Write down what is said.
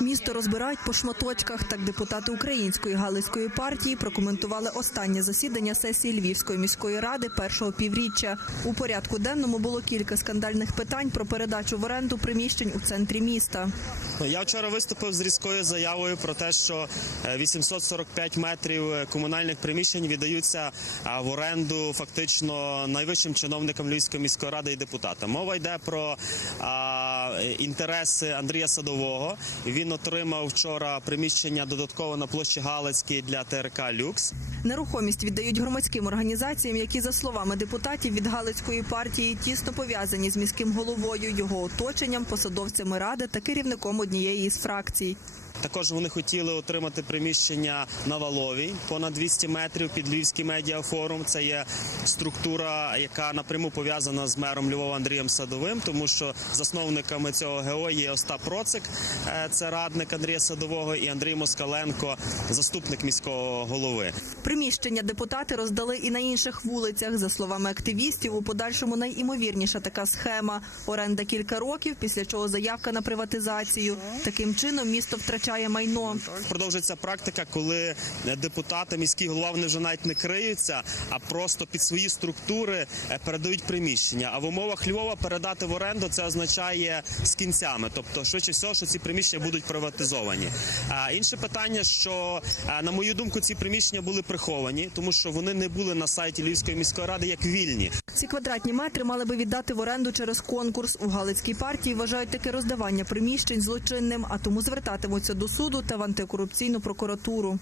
Місто розбирають по шматочках. Так депутати української галицької партії прокоментували останнє засідання сесії Львівської міської ради першого півріччя. У порядку денному було кілька скандальних питань про передачу в оренду приміщень у центрі міста. Я вчора виступив з різкою заявою про те, що е, 845 метрів е, комунальних приміщень віддаються в оренду фактично найвищим чиновникам Львівської міської ради і депутатам. Мова йде про е, інтереси Андрія Садового. Він отримав вчора приміщення додатково на площі Галицькій для ТРК Люкс. Нерухомість віддають громадським організаціям, які, за словами депутатів від Галицької партії, тісно пов'язані з міським головою, його оточенням, посадовцями ради та керівником однієї із фракцій. Також вони хотіли отримати приміщення на Валовій понад 200 метрів під Львівський медіафорум. Це є структура, яка напряму пов'язана з мером Львова Андрієм Садовим, тому що засновниками цього ГО є Остап Процик, е, це радник Андрія Садового, і Андрій Москаленко, заступник міського голови. Приміщення депутати роздали і на інших вулицях. За словами активістів, у подальшому найімовірніша така схема – оренда кілька років, після чого заявка на приватизацію. Таким чином місто втрачає майно. Продовжується практика, коли депутати, міський голова вони вже навіть не криються, а просто під свої структури е, передають приміщення. А в умовах Львова передати в оренду це означає з кінцями, тобто швидше всього, що ці приміщення будуть приватизовані. А інше питання, що е, на мою думку, ці приміщення були приховані, тому що вони не були на сайті Львівської міської ради як вільні. Ці квадратні метри мали би віддати в оренду через конкурс. У Галицькій партії вважають таке роздавання приміщень злочинним, а тому звертатимуться до суду та в антикорупційну прокуратуру.